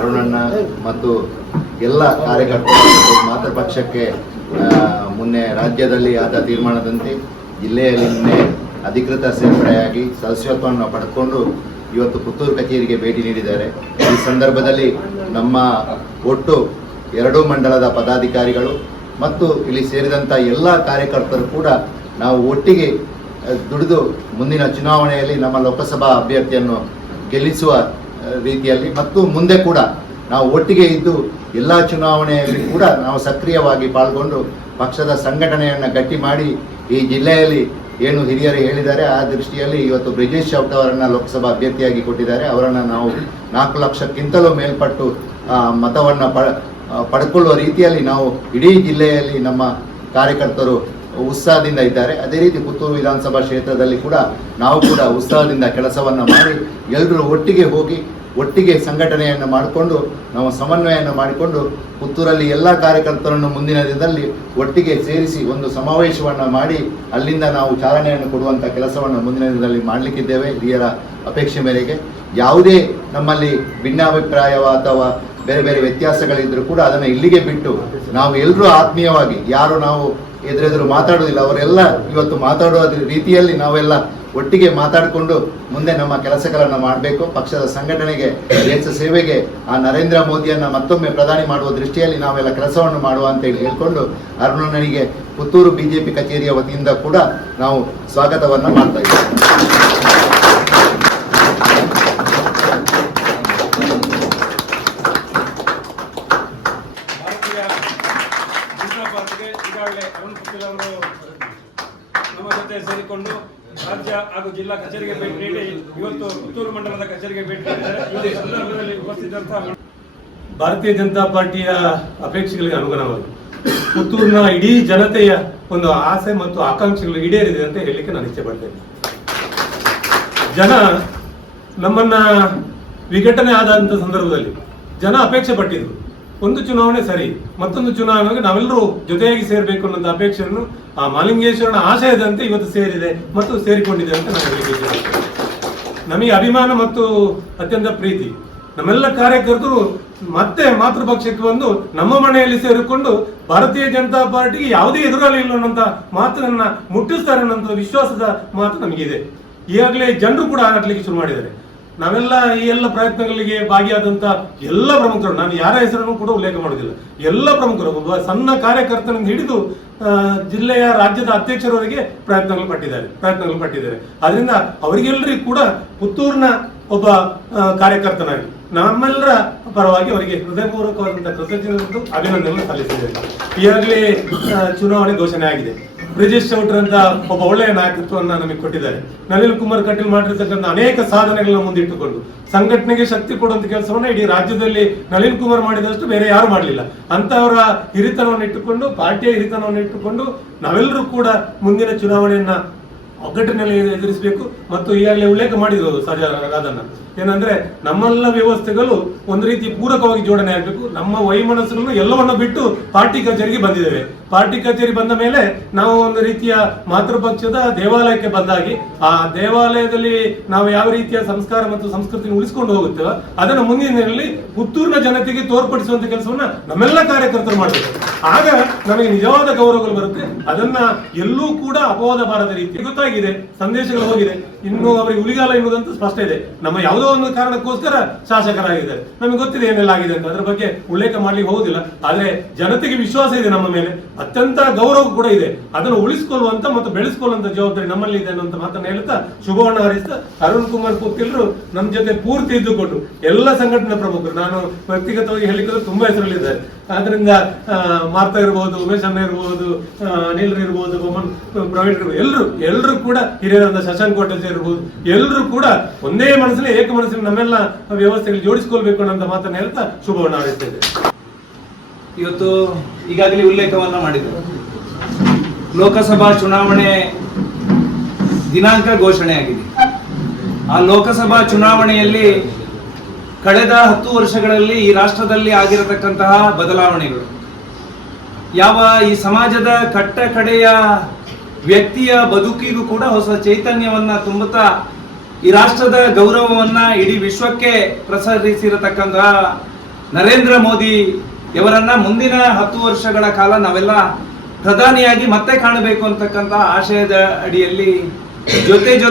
ಅರುಣಣ್ಣ ಮತ್ತು ಎಲ್ಲ ಕಾರ್ಯಕರ್ತರು ಮಾತೃಪಕ್ಷಕ್ಕೆ ಮೊನ್ನೆ ರಾಜ್ಯದಲ್ಲಿ ಆದ ತೀರ್ಮಾನದಂತೆ ಜಿಲ್ಲೆಯಲ್ಲಿ ನಿನ್ನೆ ಅಧಿಕೃತ ಸೇರ್ಪಡೆಯಾಗಿ ಸದಸ್ಯತ್ವವನ್ನು ಪಡೆದುಕೊಂಡು ಇವತ್ತು ಪುತ್ತೂರು ಕಚೇರಿಗೆ ಭೇಟಿ ನೀಡಿದ್ದಾರೆ. ಈ ಸಂದರ್ಭದಲ್ಲಿ ನಮ್ಮ ಒಟ್ಟು 2 ಮಂಡಲದ ಪದಾಧಿಕಾರಿಗಳು ಮತ್ತು ಇಲ್ಲಿ ಸೇರಿದಂಥ ಎಲ್ಲ ಕಾರ್ಯಕರ್ತರು ಕೂಡ ನಾವು ಒಟ್ಟಿಗೆ ದುಡಿದು ಮುಂದಿನ ಚುನಾವಣೆಯಲ್ಲಿ ನಮ್ಮ ಲೋಕಸಭಾ ಅಭ್ಯರ್ಥಿಯನ್ನು ಗೆಲ್ಲಿಸುವ ರೀತಿಯಲ್ಲಿ ಮತ್ತು ಮುಂದೆ ಕೂಡ ನಾವು ಒಟ್ಟಿಗೆ ಇದ್ದು ಎಲ್ಲ ಚುನಾವಣೆಯಲ್ಲಿ ಕೂಡ ನಾವು ಸಕ್ರಿಯವಾಗಿ ಪಾಲ್ಗೊಂಡು ಪಕ್ಷದ ಸಂಘಟನೆಯನ್ನು ಗಟ್ಟಿ ಮಾಡಿ ಈ ಜಿಲ್ಲೆಯಲ್ಲಿ ಏನು ಹಿರಿಯರು ಹೇಳಿದ್ದಾರೆ ಆ ದೃಷ್ಟಿಯಲ್ಲಿ ಇವತ್ತು ಬ್ರಿಜೇಶ್ ಚೌಟ ಅವರನ್ನು ಲೋಕಸಭಾ ಅಭ್ಯರ್ಥಿಯಾಗಿ ಕೊಟ್ಟಿದ್ದಾರೆ. ಅವರನ್ನು ನಾವು 4 ಲಕ್ಷಕ್ಕಿಂತಲೂ ಮೇಲ್ಪಟ್ಟು ಮತವನ್ನು ಪಡ್ಕೊಳ್ಳುವ ರೀತಿಯಲ್ಲಿ ನಾವು ಇಡೀ ಜಿಲ್ಲೆಯಲ್ಲಿ ನಮ್ಮ ಕಾರ್ಯಕರ್ತರು ಉತ್ಸಾಹದಿಂದ ಇದ್ದಾರೆ. ಅದೇ ರೀತಿ ಪುತ್ತೂರು ವಿಧಾನಸಭಾ ಕ್ಷೇತ್ರದಲ್ಲಿ ಕೂಡ ನಾವು ಕೂಡ ಉತ್ಸಾಹದಿಂದ ಕೆಲಸವನ್ನು ಮಾಡಿ ಎಲ್ಲರೂ ಒಟ್ಟಿಗೆ ಹೋಗಿ ಒಟ್ಟಿಗೆ ಸಂಘಟನೆಯನ್ನು ಮಾಡಿಕೊಂಡು ನಾವು ಸಮನ್ವಯವನ್ನು ಮಾಡಿಕೊಂಡು ಪುತ್ತೂರಲ್ಲಿ ಎಲ್ಲ ಕಾರ್ಯಕರ್ತರನ್ನು ಮುಂದಿನ ದಿನದಲ್ಲಿ ಒಟ್ಟಿಗೆ ಸೇರಿಸಿ ಒಂದು ಸಮಾವೇಶವನ್ನು ಮಾಡಿ ಅಲ್ಲಿಂದ ನಾವು ಚಾಲನೆಯನ್ನು ಕೊಡುವಂಥ ಕೆಲಸವನ್ನು ಮುಂದಿನ ದಿನದಲ್ಲಿ ಮಾಡಲಿಕ್ಕಿದ್ದೇವೆ. ಹಿರಿಯರ ಅಪೇಕ್ಷೆ ಮೇರೆಗೆ ಯಾವುದೇ ನಮ್ಮಲ್ಲಿ ಭಿನ್ನಾಭಿಪ್ರಾಯ ಅಥವಾ ಬೇರೆ ಬೇರೆ ವ್ಯತ್ಯಾಸಗಳಿದ್ದರೂ ಕೂಡ ಅದನ್ನು ಇಲ್ಲಿಗೆ ಬಿಟ್ಟು ನಾವು ಎಲ್ಲರೂ ಆತ್ಮೀಯವಾಗಿ ಯಾರು ನಾವು ಎದುರೆದುರು ಮಾತಾಡೋದಿಲ್ಲ ಅವರೆಲ್ಲ ಇವತ್ತು ಮಾತಾಡುವ ರೀತಿಯಲ್ಲಿ ನಾವೆಲ್ಲ ಒಟ್ಟಿಗೆ ಮಾತಾಡಿಕೊಂಡು ಮುಂದೆ ನಮ್ಮ ಕೆಲಸಗಳನ್ನು ಮಾಡಬೇಕು. ಪಕ್ಷದ ಸಂಘಟನೆಗೆ ದೇಶ ಸೇವೆಗೆ ಆ ನರೇಂದ್ರ ಮೋದಿಯನ್ನು ಮತ್ತೊಮ್ಮೆ ಪ್ರಧಾನಿ ಮಾಡುವ ದೃಷ್ಟಿಯಲ್ಲಿ ನಾವೆಲ್ಲ ಕೆಲಸವನ್ನು ಮಾಡುವ ಅಂತೇಳಿ ಹೇಳ್ಕೊಂಡು ಅರುಣನಿಗೆ ಪುತ್ತೂರು BJP ಕಚೇರಿಯ ವತಿಯಿಂದ ಕೂಡ ನಾವು ಸ್ವಾಗತವನ್ನು ಮಾಡ್ತಾ ಇದ್ದೇವೆ. ನಮ್ಮ ಜೊತೆ ಸೇರಿಕೊಂಡು ರಾಜ್ಯ ಹಾಗೂ ಜಿಲ್ಲಾ ಕಚೇರಿಗೆ ಭೇಟಿ ನೀಡಿ ಇವತ್ತು ಪುತ್ತೂರು ಮಂಡಲದ ಕಚೇರಿಗೆ ಭೇಟಿ ನೀಡಿದ್ದಾರೆ. ಈ ಸಂದರ್ಭದಲ್ಲಿ ಉಪಸ್ಥಿತರಂತಹ ಭಾರತೀಯ ಜನತಾ ಪಾರ್ಟಿಯ ಅಪೇಕ್ಷೆಗಳಿಗೆ ಅನುಗುಣವಾಗಿ ಪುತ್ತೂರಿನ ಇಡೀ ಜನತೆಯ ಒಂದು ಆಸೆ ಮತ್ತು ಆಕಾಂಕ್ಷೆಗಳು ಈಡೇರಿದೆ ಅಂತ ಹೇಳಲಿಕ್ಕೆ ನಾನು ಇಚ್ಛೆ ಪಡ್ತೇನೆ. ಜನ ನಮ್ಮನ್ನ ವಿಘಟನೆ ಆದಂತ ಸಂದರ್ಭದಲ್ಲಿ ಜನ ಅಪೇಕ್ಷೆ ಪಟ್ಟಿದ್ರು, ಒಂದು ಚುನಾವಣೆ ಸರಿ, ಮತ್ತೊಂದು ಚುನಾವಣೆಗೆ ನಾವೆಲ್ಲರೂ ಜೊತೆಯಾಗಿ ಸೇರಬೇಕು ಅನ್ನೋ ಅಪೇಕ್ಷೆಯನ್ನು ಆ ಮಾಲಿಂಗೇಶ್ವರನ ಆಶಯದಂತೆ ಇವತ್ತು ಸೇರಿದೆ ಮತ್ತು ಸೇರಿಕೊಂಡಿದೆ ಅಂತ ನಾನು ಹೇಳಿದ್ದೇನೆ. ನಮಗೆ ಅಭಿಮಾನ ಮತ್ತು ಅತ್ಯಂತ ಪ್ರೀತಿ. ನಮ್ಮೆಲ್ಲ ಕಾರ್ಯಕರ್ತರು ಮತ್ತೆ ಮಾತೃಪಕ್ಷಕ್ಕೆ ಬಂದು ನಮ್ಮ ಮನೆಯಲ್ಲಿ ಸೇರಿಕೊಂಡು ಭಾರತೀಯ ಜನತಾ ಪಾರ್ಟಿಗೆ ಯಾವುದೇ ಎದುರಾಳಿ ಇಲ್ಲ ಅನ್ನೋಂಥ ಮಾತನ್ನ ಮುಟ್ಟಿಸ್ತಾರೆ ಅನ್ನೋ ವಿಶ್ವಾಸದ ಮಾತು ನಮಗಿದೆ. ಈಗಾಗಲೇ ಜನರು ಕೂಡ ಆಡ್ಲಿಕ್ಕೆ ಶುರು ಮಾಡಿದ್ದಾರೆ. ನಾವೆಲ್ಲ ಈ ಎಲ್ಲ ಪ್ರಯತ್ನಗಳಿಗೆ ಭಾಗಿಯಾದಂತ ಎಲ್ಲ ಪ್ರಮುಖರು, ನಾನು ಯಾರ ಹೆಸರನ್ನು ಕೂಡ ಉಲ್ಲೇಖ ಮಾಡುವುದಿಲ್ಲ, ಎಲ್ಲ ಪ್ರಮುಖರು ಒಬ್ಬ ಸಣ್ಣ ಕಾರ್ಯಕರ್ತನಿಂದ ಹಿಡಿದು ಜಿಲ್ಲೆಯ ರಾಜ್ಯದ ಅಧ್ಯಕ್ಷರವರೆಗೆ ಪ್ರಯತ್ನಗಳು ಪಟ್ಟಿದ್ದಾರೆ. ಅದರಿಂದ ಅವರಿಗೆಲ್ಲರಿಗೂ ಕೂಡ ಪುತ್ತೂರಿನ ಒಬ್ಬ ಕಾರ್ಯಕರ್ತನಾಗಿ ನಮ್ಮೆಲ್ಲರ ಪರವಾಗಿ ಅವರಿಗೆ ಹೃದಯಪೂರ್ವಕವಾದಂತಹ ಕೃತಜ್ಞತೆ ಅಭಿನಂದನೆ ಸಲ್ಲಿಸಿದ್ದೇವೆ. ಈಗಾಗಲೇ ಚುನಾವಣೆ ಘೋಷಣೆ ಆಗಿದೆ. ಬ್ರಿಜೇಶ್ ಚೌಟ್ರ್ ಅಂತ ಒಬ್ಬ ಒಳ್ಳೆಯ ನಾಯಕತ್ವವನ್ನು ನಮಗೆ ಕೊಟ್ಟಿದ್ದಾರೆ. ನಳಿನ್ ಕುಮಾರ್ ಕಟೀಲ್ ಮಾಡಿರ್ತಕ್ಕಂಥ ಅನೇಕ ಸಾಧನೆಗಳನ್ನ ಮುಂದಿಟ್ಟುಕೊಂಡು ಸಂಘಟನೆಗೆ ಶಕ್ತಿ ಕೊಡುವಂತ ಕೆಲಸವನ್ನ ಇಡೀ ರಾಜ್ಯದಲ್ಲಿ ನಳಿನ್ ಕುಮಾರ್ ಮಾಡಿದಷ್ಟು ಬೇರೆ ಯಾರು ಮಾಡಲಿಲ್ಲ. ಅಂತವರ ಹಿರಿತನವನ್ನು ಇಟ್ಟುಕೊಂಡು, ಪಾರ್ಟಿಯ ಹಿರಿತನವನ್ನು ಇಟ್ಟುಕೊಂಡು ನಾವೆಲ್ಲರೂ ಕೂಡ ಮುಂದಿನ ಚುನಾವಣೆಯನ್ನ ಒಗ್ಗಟ್ಟಿನಲ್ಲಿ ಎದುರಿಸಬೇಕು. ಮತ್ತು ಈಗಾಗಲೇ ಉಲ್ಲೇಖ ಮಾಡಿದ್ರು ಅದನ್ನ ಏನಂದ್ರೆ ನಮ್ಮೆಲ್ಲ ವ್ಯವಸ್ಥೆಗಳು ಒಂದು ರೀತಿ ಪೂರಕವಾಗಿ ಜೋಡಣೆ ಆಗಬೇಕು. ನಮ್ಮ ವೈಮನಸ್ಸುಗಳನ್ನು ಎಲ್ಲವನ್ನ ಬಿಟ್ಟು ಪಾರ್ಟಿ ಕಚೇರಿಗೆ ಬಂದಿದ್ದೇವೆ. ಪಾರ್ಟಿ ಕಚೇರಿ ಬಂದ ಮೇಲೆ ನಾವು ಒಂದು ರೀತಿಯ ಮಾತೃಪಕ್ಷದ ದೇವಾಲಯಕ್ಕೆ ಬಂದಾಗಿ ಆ ದೇವಾಲಯದಲ್ಲಿ ನಾವು ಯಾವ ರೀತಿಯ ಸಂಸ್ಕಾರ ಮತ್ತು ಸಂಸ್ಕೃತಿ ಉಳಿಸಿಕೊಂಡು ಹೋಗುತ್ತೇವೆ ಅದನ್ನು ಮುಂದಿನ ದಿನಗಳಲ್ಲಿ ಪುತ್ತೂರಿನ ಜನತೆಗೆ ತೋರ್ಪಡಿಸುವಂತ ಕೆಲಸವನ್ನ ನಮ್ಮೆಲ್ಲ ಕಾರ್ಯಕರ್ತರು ಮಾಡಬೇಕು. ಆಗ ನಮಗೆ ನಿಜವಾದ ಗೌರವಗಳು ಬರುತ್ತೆ. ಅದನ್ನ ಎಲ್ಲೂ ಕೂಡ ಅಪವಾದ ಬಾರದ ರೀತಿ ಗೊತ್ತಾಗಿದೆ, ಸಂದೇಶಗಳು ಹೋಗಿದೆ. ಇನ್ನು ಅವರಿಗೆ ಉಳಿಗಾಲ ಎನ್ನುವುದಂತೂ ಸ್ಪಷ್ಟ ಇದೆ. ನಮ್ಮ ಯಾವುದೋ ಒಂದು ಕಾರಣಕ್ಕೋಸ್ಕರ ಶಾಸಕರಾಗಿದ್ದಾರೆ, ನಮಗೆ ಗೊತ್ತಿದೆ ಏನೆಲ್ಲ ಆಗಿದೆ ಅಂತ, ಅದ್ರ ಬಗ್ಗೆ ಉಲ್ಲೇಖ ಮಾಡ್ಲಿಕ್ಕೆ ಹೋಗುದಿಲ್ಲ. ಆದ್ರೆ ಜನತೆಗೆ ವಿಶ್ವಾಸ ಇದೆ ನಮ್ಮ ಮೇಲೆ, ಅತ್ಯಂತ ಗೌರವ ಕೂಡ ಇದೆ. ಅದನ್ನು ಉಳಿಸಿಕೊಳ್ಳುವಂತ ಮತ್ತು ಬೆಳೆಸಿಕೊಳ್ಳುವಂತ ಜವಾಬ್ದಾರಿ ನಮ್ಮಲ್ಲಿ ಇದೆ ಅನ್ನುವಂತ ಮಾತನ್ನು ಹೇಳ್ತಾ ಶುಭವನ್ನ ಹಾರೈಸ್ತಾ, ಅರುಣ್ ಕುಮಾರ್ ಪುತ್ತಿಲ್ರು ನಮ್ಮ ಜೊತೆ ಪೂರ್ತಿ ಇದ್ದುಕೊಂಡು ಎಲ್ಲ ಸಂಘಟನಾ ಪ್ರಮುಖರು, ನಾನು ವ್ಯಕ್ತಿಗತವಾಗಿ ಹೇಳಿದ್ರೆ ತುಂಬಾ ಹೆಸರಲ್ಲಿದ್ದಾರೆ. ಆದ್ರಿಂದ ಮಾರ್ತಾ ಇರ್ಬೋದು, ಉಮೇಶ್ ಅಣ್ಣ ಇರ್ಬೋದು, ಅನಿಲ್ ಇರ್ಬೋದು, ಬೊಮ್ಮನ್ ಪ್ರವೀಣ್ ಇರ್ಬೋದು, ಎಲ್ಲರೂ ಕೂಡ ಹಿರಿಯರಾದ ಶಶಾಂಕ್ ಕೋಟೇಜ್ ಇರ್ಬೋದು, ಎಲ್ಲರೂ ಕೂಡ ಒಂದೇ ಮನಸ್ಸಲ್ಲಿ ಏಕ ಮನಸ್ಸಲ್ಲಿ ನಮ್ಮೆಲ್ಲ ವ್ಯವಸ್ಥೆಗಳು ಜೋಡಿಸಿಕೊಳ್ಬೇಕು ಅನ್ನೋ ಮಾತನ್ನು ಹೇಳ್ತಾ ಶುಭವನ್ನ ಹಾರೈಸ್ತೇವೆ. ಇವತ್ತು ಈಗಾಗಲೇ ಉಲ್ಲೇಖವನ್ನ ಮಾಡಿದರು, ಲೋಕಸಭಾ ಚುನಾವಣೆ ದಿನಾಂಕ ಘೋಷಣೆಯಾಗಿದೆ. ಆ ಲೋಕಸಭಾ ಚುನಾವಣೆಯಲ್ಲಿ ಕಳೆದ 10 ವರ್ಷಗಳಲ್ಲಿ ಈ ರಾಷ್ಟ್ರದಲ್ಲಿ ಆಗಿರತಕ್ಕಂತಹ ಬದಲಾವಣೆಗಳು, ಯಾವ ಈ ಸಮಾಜದ ಕಟ್ಟ ಕಡೆಯ ವ್ಯಕ್ತಿಯ ಬದುಕಿಗೂ ಕೂಡ ಹೊಸ ಚೈತನ್ಯವನ್ನ ತುಂಬುತ್ತಾ ಈ ರಾಷ್ಟ್ರದ ಗೌರವವನ್ನ ಇಡೀ ವಿಶ್ವಕ್ಕೆ ಪ್ರಸರಿಸಿರತಕ್ಕಂತಹ ನರೇಂದ್ರ ಮೋದಿ ಇವರನ್ನ ಮುಂದಿನ 10 ವರ್ಷಗಳ ಕಾಲ ನಾವೆಲ್ಲ ಪ್ರಧಾನಿಯಾಗಿ ಮತ್ತೆ ಕಾಣಬೇಕು ಅಂತಕ್ಕಂಥ ಆಶಯದ ಅಡಿಯಲ್ಲಿ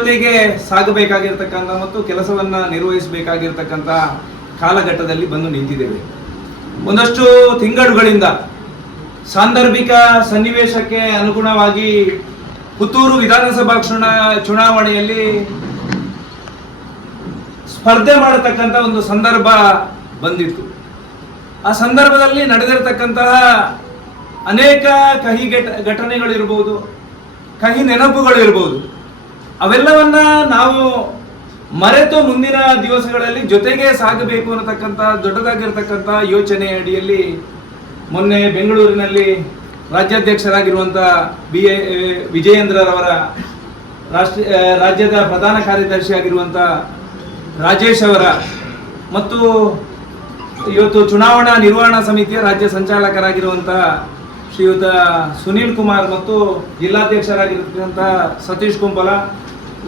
ಜೊತೆಗೆ ಸಾಗಬೇಕಾಗಿರ್ತಕ್ಕಂಥ ಮತ್ತು ಕೆಲಸವನ್ನ ನಿರ್ವಹಿಸಬೇಕಾಗಿರ್ತಕ್ಕಂಥ ಕಾಲಘಟ್ಟದಲ್ಲಿ ಬಂದು ನಿಂತಿದ್ದೇವೆ. ಒಂದಷ್ಟು ತಿಂಗಳುಗಳಿಂದ ಸಾಂದರ್ಭಿಕ ಸನ್ನಿವೇಶಕ್ಕೆ ಅನುಗುಣವಾಗಿ ಪುತ್ತೂರು ವಿಧಾನಸಭಾ ಚುನಾವಣೆಯಲ್ಲಿ ಸ್ಪರ್ಧೆ ಮಾಡತಕ್ಕಂಥ ಒಂದು ಸಂದರ್ಭ ಬಂದಿತ್ತು. ಆ ಸಂದರ್ಭದಲ್ಲಿ ನಡೆದಿರತಕ್ಕಂತಹ ಅನೇಕ ಕಹಿ ಘಟನೆಗಳಿರ್ಬೋದು, ಕಹಿ ನೆನಪುಗಳಿರ್ಬೋದು, ಅವೆಲ್ಲವನ್ನ ನಾವು ಮರೆತು ಮುಂದಿನ ದಿವಸಗಳಲ್ಲಿ ಜೊತೆಗೆ ಸಾಗಬೇಕು ಅನ್ನತಕ್ಕಂಥ ದೊಡ್ಡದಾಗಿರ್ತಕ್ಕಂಥ ಯೋಚನೆ ಅಡಿಯಲ್ಲಿ ಮೊನ್ನೆ ಬೆಂಗಳೂರಿನಲ್ಲಿ ರಾಜ್ಯಾಧ್ಯಕ್ಷರಾಗಿರುವಂಥ ವಿಜಯೇಂದ್ರರವರ ರಾಜ್ಯದ ಪ್ರಧಾನ ಕಾರ್ಯದರ್ಶಿಯಾಗಿರುವಂಥ ರಾಜೇಶ್ ಅವರ ಮತ್ತು ಇವತ್ತು ಚುನಾವಣಾ ನಿರ್ವಹಣಾ ಸಮಿತಿಯ ರಾಜ್ಯ ಸಂಚಾಲಕರಾಗಿರುವಂಥ ಶ್ರೀಯುತ ಸುನೀಲ್ ಕುಮಾರ್ ಮತ್ತು ಜಿಲ್ಲಾಧ್ಯಕ್ಷರಾಗಿರ್ತಕ್ಕಂಥ ಸತೀಶ್ ಕುಂಪಲ,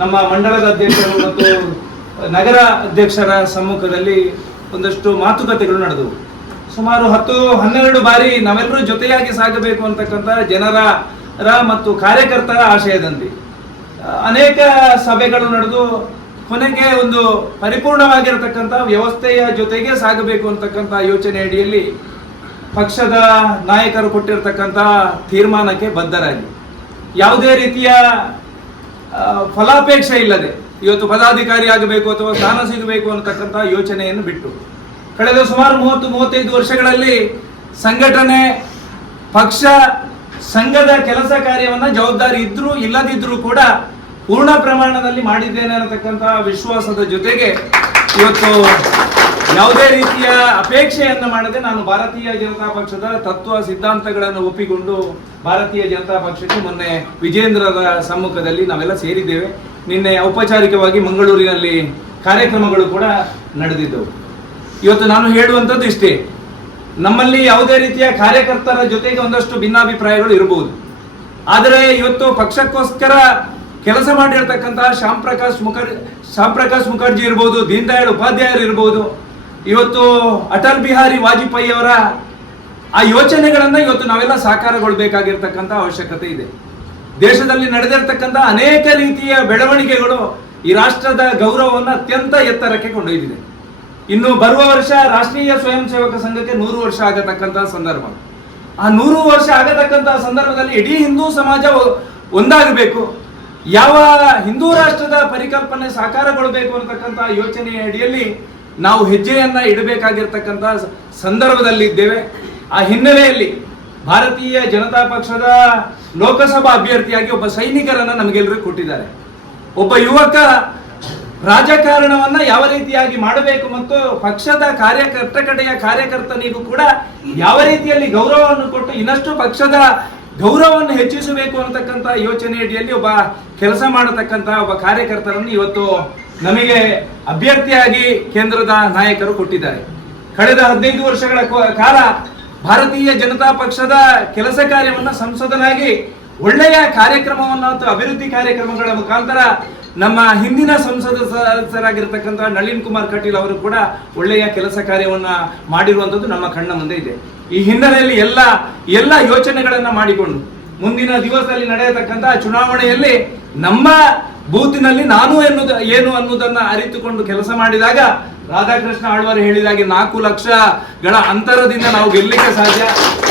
ನಮ್ಮ ಮಂಡಲದ ಅಧ್ಯಕ್ಷರು ಮತ್ತು ನಗರ ಅಧ್ಯಕ್ಷರ ಸಮ್ಮುಖದಲ್ಲಿ ಒಂದಷ್ಟು ಮಾತುಕತೆಗಳು ನಡೆದವು. ಸುಮಾರು 10-12 ಬಾರಿ ನಾವೆಲ್ಲರೂ ಜೊತೆಯಾಗಿ ಸಾಗಬೇಕು ಅಂತಕ್ಕಂಥ ಜನರ ಮತ್ತು ಕಾರ್ಯಕರ್ತರ ಆಶಯದಂತೆ ಅನೇಕ ಸಭೆಗಳು ನಡೆದು ಕೊನೆಗೆ ಒಂದು ಪರಿಪೂರ್ಣವಾಗಿರತಕ್ಕಂಥ ವ್ಯವಸ್ಥೆಯ ಜೊತೆಗೆ ಸಾಗಬೇಕು ಅಂತಕ್ಕಂಥ ಯೋಚನೆ ಅಡಿಯಲ್ಲಿ ಪಕ್ಷದ ನಾಯಕರು ಕೊಟ್ಟಿರತಕ್ಕಂಥ ತೀರ್ಮಾನಕ್ಕೆ ಬದ್ಧರಾಗಿ ಯಾವುದೇ ರೀತಿಯ ಫಲಾಪೇಕ್ಷೆ ಇಲ್ಲದೆ ಇವತ್ತು ಪದಾಧಿಕಾರಿ ಆಗಬೇಕು ಅಥವಾ ಸ್ಥಾನ ಸಿಗಬೇಕು ಅನ್ನತಕ್ಕಂಥ ಯೋಚನೆಯನ್ನು ಬಿಟ್ಟು ಕಳೆದ ಸುಮಾರು 30-35 ವರ್ಷಗಳಲ್ಲಿ ಸಂಘಟನೆ, ಪಕ್ಷ, ಸಂಘದ ಕೆಲಸ ಕಾರ್ಯವನ್ನ ಜವಾಬ್ದಾರಿ ಇದ್ರೂ ಇಲ್ಲದಿದ್ರೂ ಕೂಡ ಪೂರ್ಣ ಪ್ರಮಾಣದಲ್ಲಿ ಮಾಡಿದ್ದೇನೆ ಅನ್ನತಕ್ಕಂಥ ವಿಶ್ವಾಸದ ಜೊತೆಗೆ ಇವತ್ತು ಯಾವುದೇ ರೀತಿಯ ಅಪೇಕ್ಷೆಯನ್ನು ಮಾಡದೆ ನಾನು ಭಾರತೀಯ ಜನತಾ ಪಕ್ಷದ ತತ್ವ ಸಿದ್ಧಾಂತಗಳನ್ನು ಒಪ್ಪಿಕೊಂಡು ಭಾರತೀಯ ಜನತಾ ಪಕ್ಷಕ್ಕೆ ಮೊನ್ನೆ ವಿಜೇಂದ್ರರ ಸಮ್ಮುಖದಲ್ಲಿ ನಾವೆಲ್ಲ ಸೇರಿದ್ದೇವೆ. ನಿನ್ನೆ ಔಪಚಾರಿಕವಾಗಿ ಮಂಗಳೂರಿನಲ್ಲಿ ಕಾರ್ಯಕ್ರಮಗಳು ಕೂಡ ನಡೆದಿದ್ದವು. ಇವತ್ತು ನಾನು ಹೇಳುವಂಥದ್ದು ಇಷ್ಟೇ, ನಮ್ಮಲ್ಲಿ ಯಾವುದೇ ರೀತಿಯ ಕಾರ್ಯಕರ್ತರ ಜೊತೆಗೆ ಒಂದಷ್ಟು ಭಿನ್ನಾಭಿಪ್ರಾಯಗಳು ಇರಬಹುದು, ಆದರೆ ಇವತ್ತು ಪಕ್ಷಕ್ಕೋಸ್ಕರ ಕೆಲಸ ಮಾಡಿರ್ತಕ್ಕಂತಹ ಶ್ಯಾಮ್ ಪ್ರಕಾಶ್ ಮುಖರ್ಜಿ ಇರ್ಬೋದು, ದೀನ್ ದಯಾಳ್ ಉಪಾಧ್ಯಾಯರು ಇರ್ಬೋದು, ಇವತ್ತು ಅಟಲ್ ಬಿಹಾರಿ ವಾಜಪೇಯಿ ಅವರ ಆ ಯೋಚನೆಗಳನ್ನ ಇವತ್ತು ನಾವೆಲ್ಲ ಸಾಕಾರಗೊಳ್ಬೇಕಾಗಿರ್ತಕ್ಕಂಥ ಅವಶ್ಯಕತೆ ಇದೆ. ದೇಶದಲ್ಲಿ ನಡೆದಿರ್ತಕ್ಕಂಥ ಅನೇಕ ರೀತಿಯ ಬೆಳವಣಿಗೆಗಳು ಈ ರಾಷ್ಟ್ರದ ಗೌರವವನ್ನು ಅತ್ಯಂತ ಎತ್ತರಕ್ಕೆ ಕೊಂಡೊಯ್ದಿದೆ. ಇನ್ನು ಬರುವ ವರ್ಷ ರಾಷ್ಟ್ರೀಯ ಸ್ವಯಂ ಸೇವಕ ಸಂಘಕ್ಕೆ 100 ವರ್ಷ ಆಗತಕ್ಕಂತಹ ಸಂದರ್ಭ. ಆ 100 ವರ್ಷ ಆಗತಕ್ಕಂತಹ ಸಂದರ್ಭದಲ್ಲಿ ಇಡೀ ಹಿಂದೂ ಸಮಾಜ ಒಂದಾಗಬೇಕು, ಯಾವ ಹಿಂದೂ ರಾಷ್ಟ್ರದ ಪರಿಕಲ್ಪನೆ ಸಾಕಾರಗೊಳ್ಳಬೇಕು ಅನ್ನತಕ್ಕಂಥ ಯೋಚನೆಯ ಅಡಿಯಲ್ಲಿ ನಾವು ಹೆಜ್ಜೆಯನ್ನ ಇಡಬೇಕಾಗಿರ್ತಕ್ಕಂಥ ಸಂದರ್ಭದಲ್ಲಿದ್ದೇವೆ. ಆ ಹಿನ್ನೆಲೆಯಲ್ಲಿ ಭಾರತೀಯ ಜನತಾ ಪಕ್ಷದ ಲೋಕಸಭಾ ಅಭ್ಯರ್ಥಿಯಾಗಿ ಒಬ್ಬ ಸೈನಿಕರನ್ನ ನಮಗೆಲ್ಲರಿಗೂ ಕೊಟ್ಟಿದ್ದಾರೆ. ಒಬ್ಬ ಯುವಕ ರಾಜಕಾರಣವನ್ನ ಯಾವ ರೀತಿಯಾಗಿ ಮಾಡಬೇಕು ಮತ್ತು ಪಕ್ಷದ ಕಡೆಯ ಕಾರ್ಯಕರ್ತನಿಗೂ ಕೂಡ ಯಾವ ರೀತಿಯಲ್ಲಿ ಗೌರವವನ್ನು ಕೊಟ್ಟು ಇನ್ನಷ್ಟು ಪಕ್ಷದ ಗೌರವವನ್ನು ಹೆಚ್ಚಿಸಬೇಕು ಅನ್ನತಕ್ಕಂಥ ಯೋಚನೆಯಡಿಯಲ್ಲಿ ಒಬ್ಬ ಕೆಲಸ ಮಾಡತಕ್ಕಂಥ ಒಬ್ಬ ಕಾರ್ಯಕರ್ತರನ್ನು ಇವತ್ತು ನಮಗೆ ಅಭ್ಯರ್ಥಿಯಾಗಿ ಕೇಂದ್ರದ ನಾಯಕರು ಕೊಟ್ಟಿದ್ದಾರೆ. ಕಳೆದ 15 ವರ್ಷಗಳ ಕಾಲ ಭಾರತೀಯ ಜನತಾ ಪಕ್ಷದ ಕೆಲಸ ಕಾರ್ಯವನ್ನ ಸಂಸದನಾಗಿ ಒಳ್ಳೆಯ ಕಾರ್ಯಕ್ರಮವನ್ನು ಅಥವಾ ಅಭಿವೃದ್ಧಿ ಕಾರ್ಯಕ್ರಮಗಳ ಮುಖಾಂತರ ನಮ್ಮ ಹಿಂದಿನ ಸಂಸದ ಸದಸ್ಯರಾಗಿರ್ತಕ್ಕಂಥ ನಳಿನ್ ಕುಮಾರ್ ಕಟೀಲ್ ಅವರು ಕೂಡ ಒಳ್ಳೆಯ ಕೆಲಸ ಕಾರ್ಯವನ್ನ ಮಾಡಿರುವಂಥದ್ದು ನಮ್ಮ ಕಣ್ಣ ಮುಂದೆ ಇದೆ. ಈ ಹಿನ್ನೆಲೆಯಲ್ಲಿ ಎಲ್ಲ ಯೋಚನೆಗಳನ್ನ ಮಾಡಿಕೊಂಡು ಮುಂದಿನ ದಿವಸದಲ್ಲಿ ನಡೆಯತಕ್ಕಂತಹ ಚುನಾವಣೆಯಲ್ಲಿ ನಮ್ಮ ಬೂತಿನಲ್ಲಿ ನಾನು ಏನು ಅನ್ನೋದನ್ನ ಅರಿತುಕೊಂಡು ಕೆಲಸ ಮಾಡಿದಾಗ ರಾಧಾಕೃಷ್ಣ ಆಳ್ವಾರ್ ಹೇಳಿದಾಗೆ 4 ಲಕ್ಷಗಳ ಅಂತರದಿಂದ ನಾವು ಗೆಲ್ಲಲಿಕ್ಕೆ ಸಾಧ್ಯ.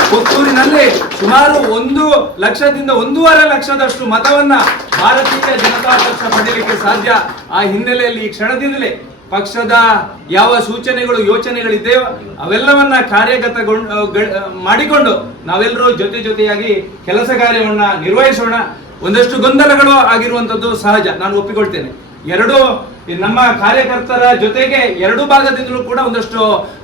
ಪುತ್ತೂರಿನಲ್ಲಿ ಸುಮಾರು 1 ಲಕ್ಷದಿಂದ 1.5 ಲಕ್ಷದಷ್ಟು ಮತವನ್ನ ಭಾರತೀಯ ಜನತಾ ಪಕ್ಷ ಪಡೆಯಲಿಕ್ಕೆ ಸಾಧ್ಯ. ಆ ಹಿನ್ನೆಲೆಯಲ್ಲಿ ಈ ಕ್ಷಣದಿಂದಲೇ ಪಕ್ಷದ ಯಾವ ಸೂಚನೆಗಳು ಯೋಚನೆಗಳಿದ್ದೇವೋ ಅವೆಲ್ಲವನ್ನ ಮಾಡಿಕೊಂಡು ನಾವೆಲ್ಲರೂ ಜೊತೆಯಾಗಿ ಕೆಲಸ ಕಾರ್ಯವನ್ನ ನಿರ್ವಹಿಸೋಣ. ಒಂದಷ್ಟು ಗೊಂದಲಗಳು ಆಗಿರುವಂತದ್ದು ಸಹಜ, ನಾನು ಒಪ್ಪಿಕೊಳ್ತೇನೆ. ನಮ್ಮ ಕಾರ್ಯಕರ್ತರ ಜೊತೆಗೆ 2 ಭಾಗದಿಂದಲೂ ಕೂಡ ಒಂದಷ್ಟು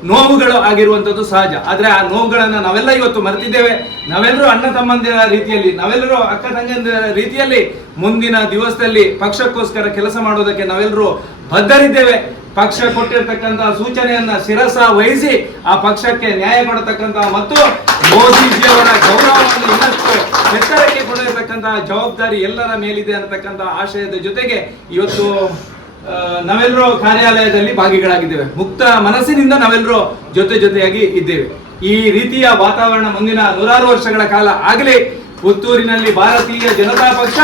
ನೋವುಗಳು ಆಗಿರುವಂತದ್ದು ಸಹಜ. ಆದ್ರೆ ಆ ನೋವುಗಳನ್ನ ನಾವೆಲ್ಲ ಇವತ್ತು ಮರೆತಿದ್ದೇವೆ. ನಾವೆಲ್ಲರೂ ಅಣ್ಣ ತಮ್ಮಂದಿರ ರೀತಿಯಲ್ಲಿ, ನಾವೆಲ್ಲರೂ ಅಕ್ಕ ತಂಗಿಯರ ರೀತಿಯಲ್ಲಿ ಮುಂದಿನ ದಿವಸದಲ್ಲಿ ಪಕ್ಷಕ್ಕೋಸ್ಕರ ಕೆಲಸ ಮಾಡೋದಕ್ಕೆ ನಾವೆಲ್ಲರೂ ಬದ್ಧರಿದ್ದೇವೆ. ಪಕ್ಷ ಕೊಟ್ಟಿರ್ತಕ್ಕಂತಹ ಸೂಚನೆಯನ್ನ ಶಿರಸ ವಹಿಸಿ ಆ ಪಕ್ಷಕ್ಕೆ ನ್ಯಾಯ ಕೊಡತಕ್ಕಂತಹ ಮತ್ತು ಮೋದಿಜಿಯವರ ಗೌರವವನ್ನು ಇನ್ನಷ್ಟು ಎತ್ತರಕ್ಕೆ ಕೊಂಡೊಯ್ಯತಕ್ಕಂತಹ ಜವಾಬ್ದಾರಿ ಎಲ್ಲರ ಮೇಲಿದೆ ಅನ್ನತಕ್ಕಂತಹ ಆಶಯದ ಜೊತೆಗೆ ಇವತ್ತು ನಾವೆಲ್ಲರೂ ಕಾರ್ಯಾಲಯದಲ್ಲಿ ಭಾಗಿಗಳಾಗಿದ್ದೇವೆ. ಮುಕ್ತ ಮನಸ್ಸಿನಿಂದ ನಾವೆಲ್ಲರೂ ಜೊತೆಯಾಗಿ ಇದ್ದೇವೆ. ಈ ರೀತಿಯ ವಾತಾವರಣ ಮುಂದಿನ 100 ವರ್ಷಗಳ ಕಾಲ ಆಗಲಿ. ಪುತ್ತೂರಿನಲ್ಲಿ ಭಾರತೀಯ ಜನತಾ ಪಕ್ಷ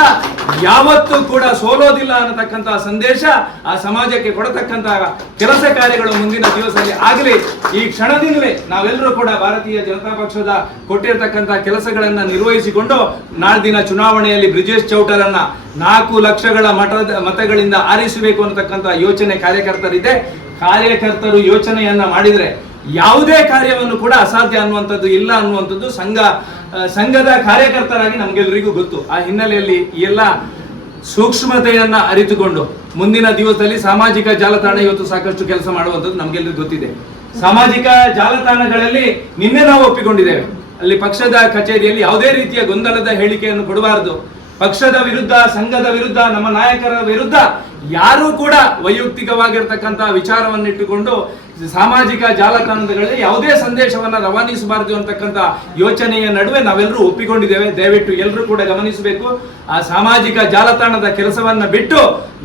ಯಾವತ್ತೂ ಕೂಡ ಸೋಲೋದಿಲ್ಲ ಅನ್ನತಕ್ಕಂತಹ ಸಂದೇಶ ಆ ಸಮಾಜಕ್ಕೆ ಕೊಡತಕ್ಕಂತಹ ಕೆಲಸ ಕಾರ್ಯಗಳು ಮುಂದಿನ ದಿವಸದಲ್ಲಿ ಆಗಲಿ. ಈ ಕ್ಷಣದಿಂದಲೇ ನಾವೆಲ್ಲರೂ ಕೂಡ ಭಾರತೀಯ ಜನತಾ ಪಕ್ಷದ ಕೊಟ್ಟಿರತಕ್ಕಂತಹ ಕೆಲಸಗಳನ್ನ ನಿರ್ವಹಿಸಿಕೊಂಡು ನಾಳ್ದಿನ ಚುನಾವಣೆಯಲ್ಲಿ ಬ್ರಿಜೇಶ್ ಚೌಟರನ್ನ 4 ಲಕ್ಷಗಳ ಮತಗಳಿಂದ ಆರಿಸಬೇಕು ಅನ್ನತಕ್ಕಂತಹ ಯೋಚನೆ ಕಾರ್ಯಕರ್ತರಿದೆ. ಕಾರ್ಯಕರ್ತರು ಯೋಚನೆಯನ್ನ ಮಾಡಿದ್ರೆ ಯಾವುದೇ ಕಾರ್ಯವನ್ನು ಕೂಡ ಅಸಾಧ್ಯ ಅನ್ನುವಂಥದ್ದು ಇಲ್ಲ ಅನ್ನುವಂಥದ್ದು ಸಂಘದ ಕಾರ್ಯಕರ್ತರಾಗಿ ನಮ್ಗೆಲ್ಲರಿಗೂ ಗೊತ್ತು. ಆ ಹಿನ್ನೆಲೆಯಲ್ಲಿ ಎಲ್ಲ ಸೂಕ್ಷ್ಮತೆಯನ್ನ ಅರಿತುಕೊಂಡು ಮುಂದಿನ ದಿವಸದಲ್ಲಿ ಸಾಮಾಜಿಕ ಜಾಲತಾಣ ಇವತ್ತು ಸಾಕಷ್ಟು ಕೆಲಸ ಮಾಡುವಂಥದ್ದು ನಮ್ಗೆಲ್ಲರಿಗೂ ಗೊತ್ತಿದೆ. ಸಾಮಾಜಿಕ ಜಾಲತಾಣಗಳಲ್ಲಿ ನಿನ್ನೆ ನಾವು ಒಪ್ಪಿಕೊಂಡಿದ್ದೇವೆ, ಅಲ್ಲಿ ಪಕ್ಷದ ಕಚೇರಿಯಲ್ಲಿ ಯಾವುದೇ ರೀತಿಯ ಗೊಂದಲದ ಹೇಳಿಕೆಯನ್ನು ಕೊಡಬಾರದು. ಪಕ್ಷದ ವಿರುದ್ಧ, ಸಂಘದ ವಿರುದ್ಧ, ನಮ್ಮ ನಾಯಕರ ವಿರುದ್ಧ ಯಾರೂ ಕೂಡ ವೈಯಕ್ತಿಕವಾಗಿರ್ತಕ್ಕಂತಹ ವಿಚಾರವನ್ನಿಟ್ಟುಕೊಂಡು ಸಾಮಾಜಿಕ ಜಾಲತಾಣಗಳಲ್ಲಿ ಯಾವುದೇ ಸಂದೇಶವನ್ನ ರವಾನಿಸಬಾರದು ಅಂತಕ್ಕಂಥ ಯೋಚನೆಯ ನಡುವೆ ನಾವೆಲ್ಲರೂ ಒಪ್ಪಿಕೊಂಡಿದ್ದೇವೆ. ದಯವಿಟ್ಟು ಎಲ್ಲರೂ ಕೂಡ ಗಮನಿಸಬೇಕು. ಆ ಸಾಮಾಜಿಕ ಜಾಲತಾಣದ ಕೆಲಸವನ್ನ ಬಿಟ್ಟು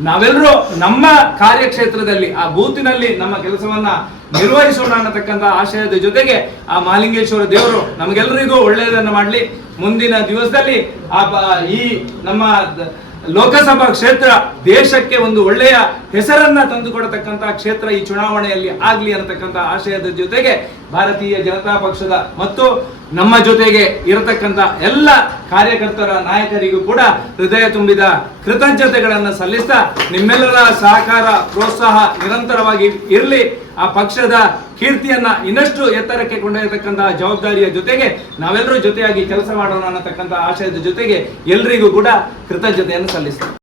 ನಾವೆಲ್ಲರೂ ನಮ್ಮ ಕಾರ್ಯಕ್ಷೇತ್ರದಲ್ಲಿ ಆ ಬೂತಿನಲ್ಲಿ ನಮ್ಮ ಕೆಲಸವನ್ನ ನಿರ್ವಹಿಸೋಣ ಅನ್ನತಕ್ಕಂಥ ಆಶಯದ ಜೊತೆಗೆ ಆ ಮಹಾಲಿಂಗೇಶ್ವರ ದೇವರು ನಮಗೆಲ್ಲರಿಗೂ ಒಳ್ಳೆಯದನ್ನ ಮಾಡಲಿ. ಮುಂದಿನ ದಿವಸದಲ್ಲಿ ಈ ನಮ್ಮ ಲೋಕಸಭಾ ಕ್ಷೇತ್ರ ದೇಶಕ್ಕೆ ಒಂದು ಒಳ್ಳೆಯ ಹೆಸರನ್ನ ತಂದುಕೊಡತಕ್ಕಂತಹ ಕ್ಷೇತ್ರ ಈ ಚುನಾವಣೆಯಲ್ಲಿ ಆಗ್ಲಿ ಅನ್ನತಕ್ಕಂಥ ಆಶಯದ ಜೊತೆಗೆ ಭಾರತೀಯ ಜನತಾ ಪಕ್ಷದ ಮತ್ತು ನಮ್ಮ ಜೊತೆಗೆ ಇರತಕ್ಕಂತ ಎಲ್ಲ ಕಾರ್ಯಕರ್ತರ ನಾಯಕರಿಗೂ ಕೂಡ ಹೃದಯ ತುಂಬಿದ ಕೃತಜ್ಞತೆಗಳನ್ನು ಸಲ್ಲಿಸ್ತಾ ನಿಮ್ಮೆಲ್ಲರ ಸಹಕಾರ ಪ್ರೋತ್ಸಾಹ ನಿರಂತರವಾಗಿ ಇರಲಿ. ಆ ಪಕ್ಷದ ಕೀರ್ತಿಯನ್ನ ಇನ್ನಷ್ಟು ಎತ್ತರಕ್ಕೆ ಕೊಂಡೊಯ್ಯತಕ್ಕಂತಹ ಜವಾಬ್ದಾರಿಯ ಜೊತೆಗೆ ನಾವೆಲ್ಲರೂ ಜೊತೆಯಾಗಿ ಕೆಲಸ ಮಾಡೋಣ ಅನ್ನತಕ್ಕಂಥ ಆಶಯದ ಜೊತೆಗೆ ಎಲ್ರಿಗೂ ಕೂಡ ಕೃತಜ್ಞತೆಯನ್ನು ಸಲ್ಲಿಸ್ತಾರೆ.